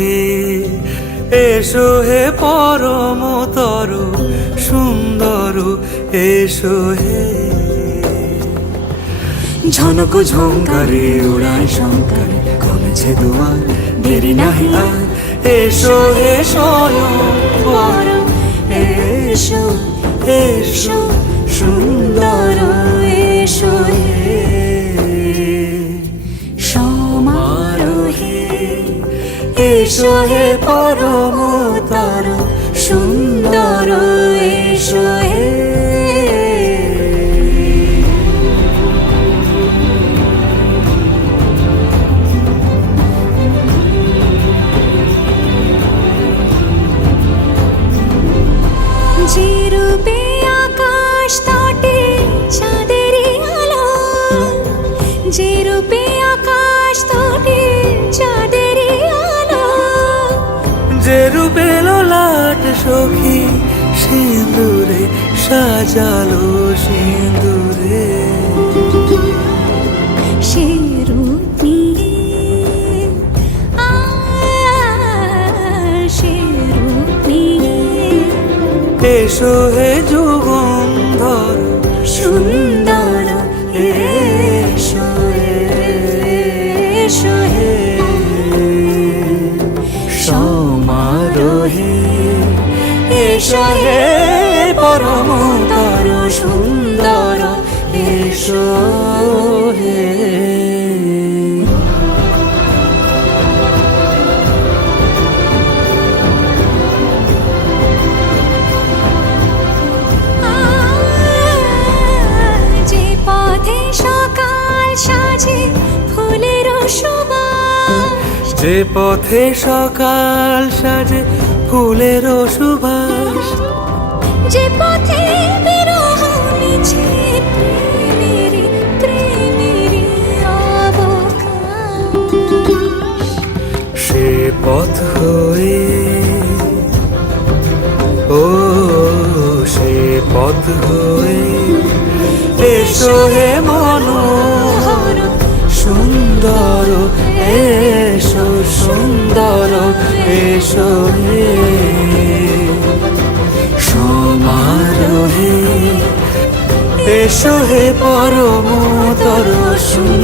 বুঝি, এসো হে পরমতর সুন্দর, এসো হে। ঝনক ঝঙ্কারে উড়ায় শঙ্কার, কমেছে দুয়ার, দেরি নাহি আর। এসো হে স্বয়ংবর, এসো এসো সুন্দর, এসো হে সমারোহে। এসো হে পরমতর সুন্দর, এসো হে। যে রূপে আকাশ তটে চাঁদেরই আলো, যে রূপে আকাশ তটে চাঁদেরই আলো, যে রূপে ললাট সখী সিঁদুরে সাজালো সিঁদুরে। সে রূপ নিয়ে সে রূপ নিয়ে এসো হে যুগন্ধর সুন্দর, এসো এসো হে সমারোহে। এসো হে পরমতর সুন্দর, এসো হে। যে পথে সকাল সাজে ফুলের সুবাস, যে পথে বিরহ মিছে প্রেমেরই প্রেমেরই অবকাশ। সে পথ হয়ে ও সে পথ হয়ে এসো হে মনোহর সুন্দর, এসো সুন্দর, এসো হে সমারোহে। এসো হে পরমতর সুন্দর।